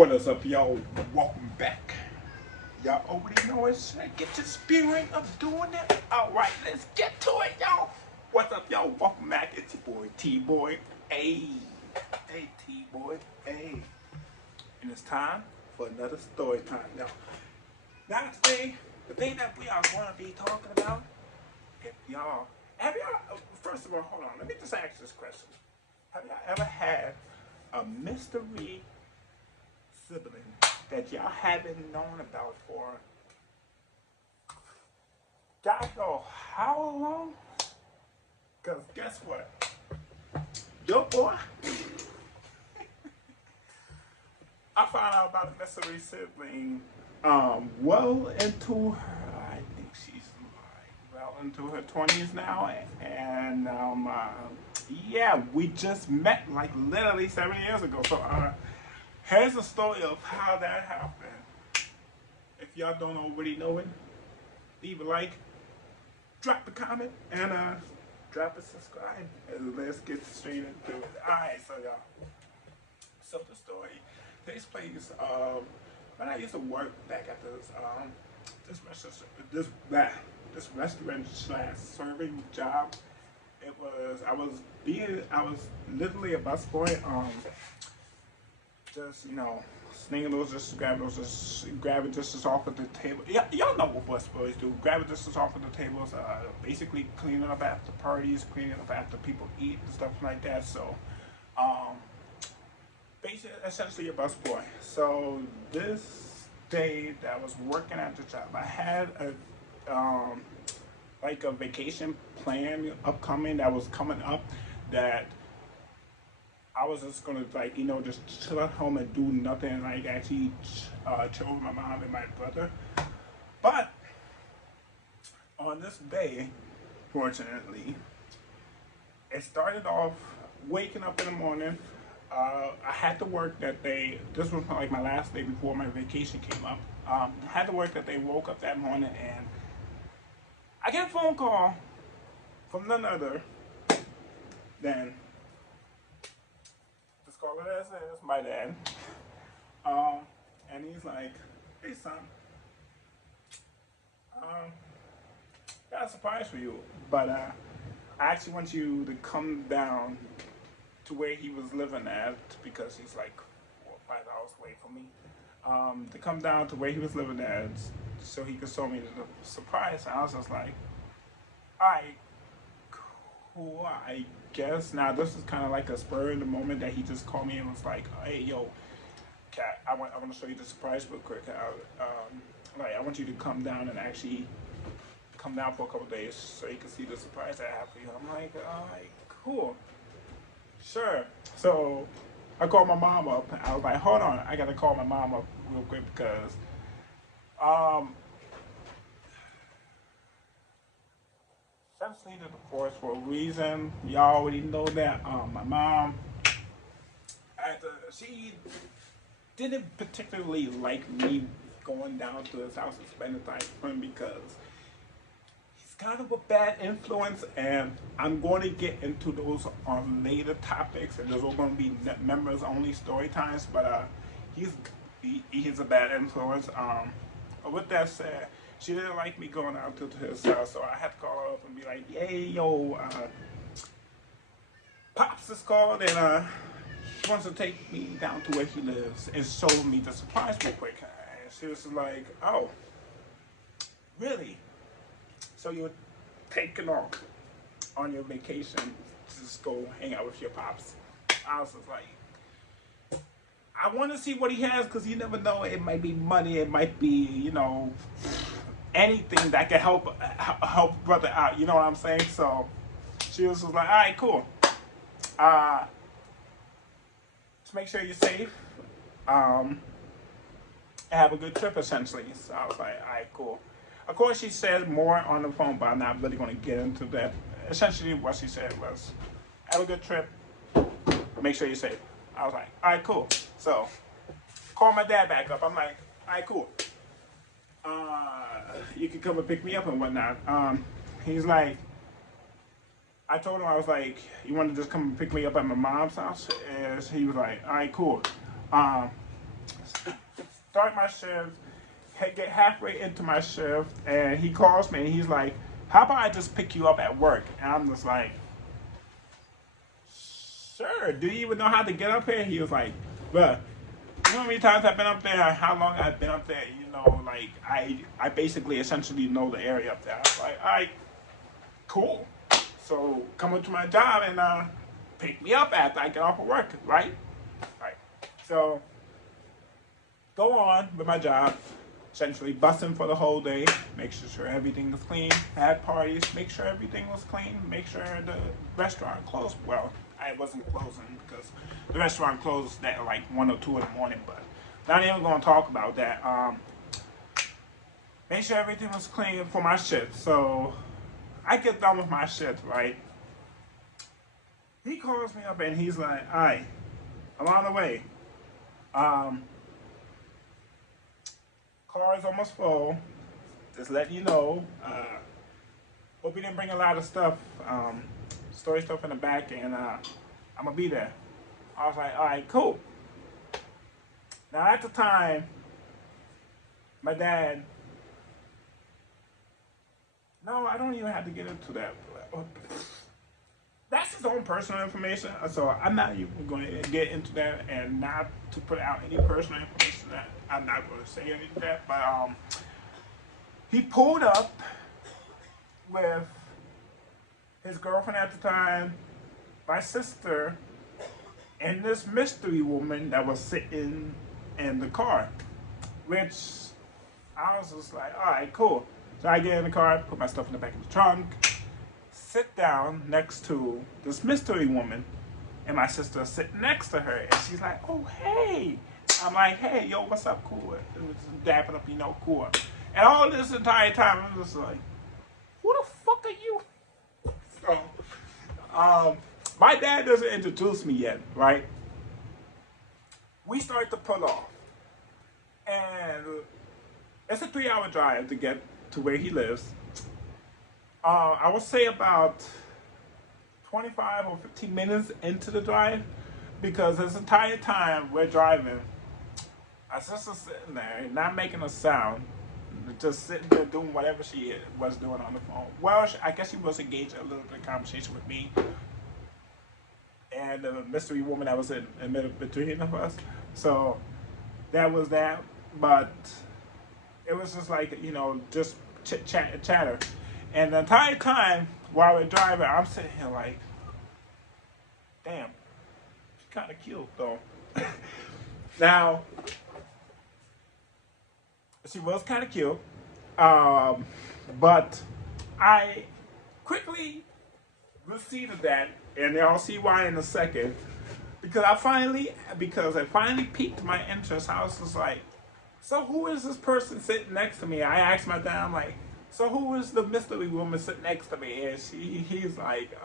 What is up, y'all? Welcome back. Y'all already know it's get the spirit of doing it. Alright, let's get to it, y'all. What's up, y'all? Welcome back. It's your boy T-Boy. Hey. Hey, T-Boy. Hey. And it's time for another story time, y'all. Now today, the thing that we are going to be talking about, if y'all have y'all first of all, hold on, let me just ask this question. Have y'all ever had a mystery sibling that y'all haven't known about for God know how long? Because guess what? Your boy, I found out about a mystery sibling well into her, I think she's like well into her 20s now. And yeah, we just met like literally 7 years ago. So here's the story of how that happened. If y'all don't already know it, leave a like, drop a comment, and drop a subscribe. And let's get straight into it. Alright, so y'all. So the story takes place when I used to work back at this restaurant slash serving job. I was literally a busboy. Just slinging those dishes, grabbing dishes off of the table. Yeah, y'all know what busboys do. Grabbing dishes off of the tables. Basically cleaning up after parties, cleaning up after people eat and stuff like that. So, basically, essentially a busboy. So this day that I was working at the job, I had like a vacation plan upcoming that was coming up that I was just gonna just chill at home and do nothing, like actually chill with my mom and my brother. But on this day, fortunately, it started off waking up in the morning. I had to work that day. This was like my last day before my vacation came up. Had to work that day. Woke up that morning and I get a phone call from none other than call it as it is, my dad. And he's like, "Hey son, got a surprise for you, but I actually want you to come down to where he was living at because he's like 4 or 5 hours away from me. To come down to where he was living at so he could show me the surprise." And I was just like, "Alright, cool, I guess." Now this is kind of like a spur in the moment that he just called me and was like, "Hey, yo, Cat, I want to show you the surprise real quick. I want you to come down and actually come down for a couple days so you can see the surprise I have for you." I'm like, "Alright, cool, sure." So I called my mom up. I was like, "Hold on, I gotta call my mom up real quick because essentially the divorce for a reason. Y'all already know that. My mom, she didn't particularly like me going down to his house and spending time with him because he's kind of a bad influence, and I'm going to get into those on later topics, and those are going to be members only story times. But he's a bad influence. With that said, she didn't like me going out to his house, so I had to call her up and be like, "Hey, yo, Pops is called, and he wants to take me down to where he lives and show me the surprise real quick." And she was like, "Oh, really? So you're taking off on your vacation to just go hang out with your Pops?" I was just like, I want to see what he has because you never know. It might be money. It might be, anything that can help brother out. You know what I'm saying? So she was just like, "Alright, cool. Just make sure you're safe. Have a good trip, essentially." So I was like, "Alright, cool." Of course, she said more on the phone, but I'm not really going to get into that. Essentially, what she said was, "Have a good trip. Make sure you're safe." I was like, "Alright, cool." So call my dad back up. I'm like, "Alright, cool. You can come and pick me up and whatnot." He's like, I told him, I was like, "You want to just come and pick me up at my mom's house?" And he was like, "Alright, cool." start my shift, get halfway into my shift, and he calls me and he's like, "How about I just pick you up at work?" And I'm just like, "Sure. Do you even know how to get up here?" He was like, "Bruh, you know how many times I've been up there? How long I've been up there? You know, like I basically essentially know the area up there." I was like, "All right, cool. So come up to my job and pick me up after I get off of work, right?" Right. So go on with my job, essentially busting for the whole day, make sure everything was clean, had parties, make sure everything was clean, make sure the restaurant closed. Well, I wasn't closing because the restaurant closed at like 1 or 2 in the morning, but not even going to talk about that. Make sure everything was clean for my shift. So I get done with my shift, right? He calls me up and he's like, "All right, I'm on the way. Um, Car is almost full. Just letting you know. Hope you didn't bring a lot of stuff, story stuff in the back, and I'm gonna be there." I was like, "All right, cool." Now at the time, my dad. No, I don't even have to get into that. That's his own personal information, so I'm not even going to get into that, and not to put out any personal information. That I'm not going to say any of that, but he pulled up with his girlfriend at the time, my sister, and this mystery woman that was sitting in the car, which I was just like, all right, cool. So I get in the car, put my stuff in the back of the trunk, sit down next to this mystery woman, and my sister sitting next to her, and she's like, "Oh, hey." I'm like, "Hey, yo, what's up, cool?" And just dapping up, cool. And all this entire time, I'm just like, "Who the fuck are you?" So, my dad doesn't introduce me yet, right? We start to pull off, and it's a 3-hour drive to get to where he lives. I would say about 25 or 15 minutes into the drive, because this entire time we're driving, my sister's sitting there, not making a sound, just sitting there doing whatever she was doing on the phone. Well, I guess she was engaged in a little bit of conversation with me and the mystery woman that was in the middle between of us. So that was that. But it was just like, just chatter. And the entire time while we're driving, I'm sitting here like, damn, she's kind of cute though. Now, she was kind of cute, but I quickly receded that, and I'll see why in a second. Because I finally piqued my interest. I was just like, "So who is this person sitting next to me?" I asked my dad, I'm like, "So who is the mystery woman sitting next to me?" And he's like,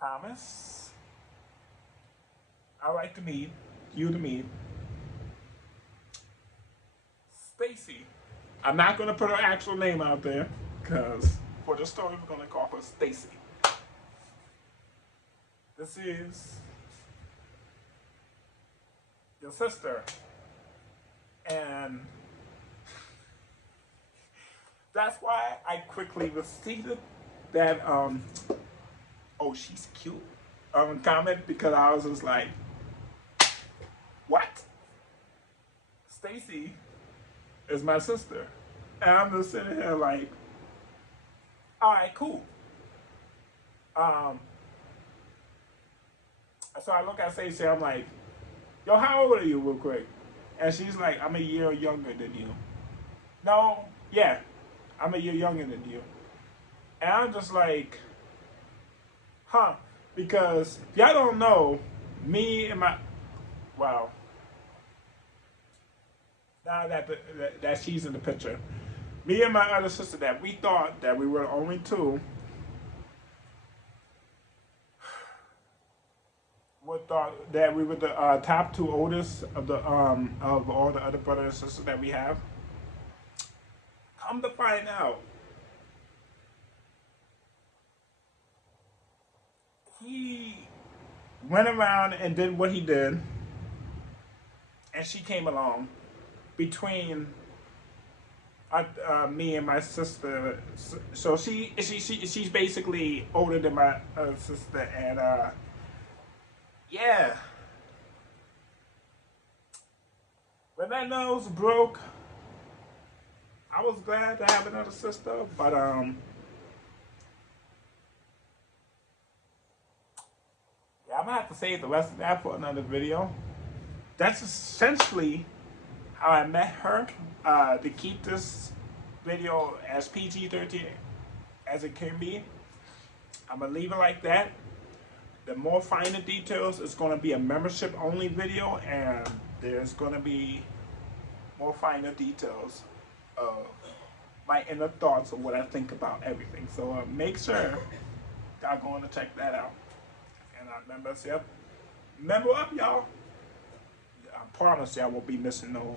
"Thomas, I'd like to meet you to meet Stacy." I'm not gonna put her actual name out there, because for the story we're gonna call her Stacy. This is your sister. And that's why I quickly receded that "oh, she's cute" comment, because I was just like, "What? Stacy is my sister." And I'm just sitting here like, all right, cool. Um, so I look at Stacey, I'm like, "Yo, how old are you, real quick?" And she's like, "I'm a year younger than you." No, yeah, I'm a year younger than you. And I'm just like, huh. Because if y'all don't know, me and my, well, now that she's in the picture, me and my other sister, that we thought that we were the only two, we thought that we were the top two oldest of all the other brothers and sisters that we have. Come to find out, he went around and did what he did, and she came along between me and my sister. So she's basically older than my sister, and yeah, when that nose broke, I was glad to have another sister, but yeah, I'm gonna have to save the rest of that for another video. That's essentially how I met her. To keep this video as PG-13 as it can be, I'm gonna leave it like that. The more finer details, it's gonna be a membership only video, and there's gonna be more finer details of my inner thoughts of what I think about everything. So make sure y'all going to check that out. And members, yep, member up, y'all. I promise y'all won't be missing no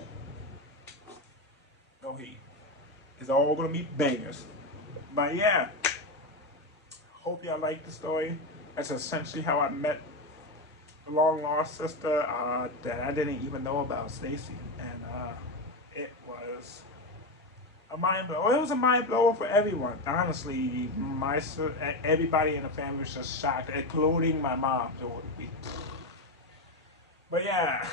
heat. It's all gonna be bangers. But yeah, hope y'all like the story. That's essentially how I met a long lost sister that I didn't even know about, Stacy, and it was a mind blower. It was a mind blower for everyone. Honestly, everybody in the family was just shocked, including my mom. But yeah,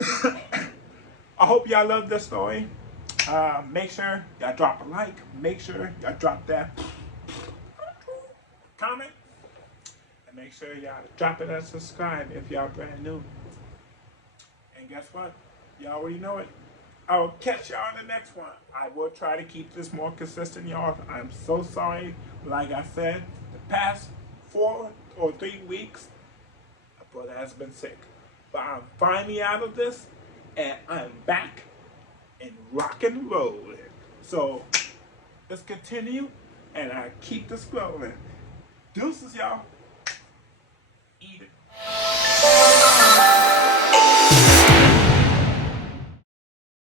I hope y'all love this story. Make sure y'all drop a like. Make sure y'all drop that comment. And make sure y'all drop it and subscribe if y'all brand new. And guess what? Y'all already know it. I will catch y'all in the next one. I will try to keep this more consistent, y'all. I'm so sorry. Like I said, the past 4 or 3 weeks, my brother has been sick. But I'm finally out of this, and I'm back and rock and rolling. So let's continue, and I keep this rolling. Deuces, y'all.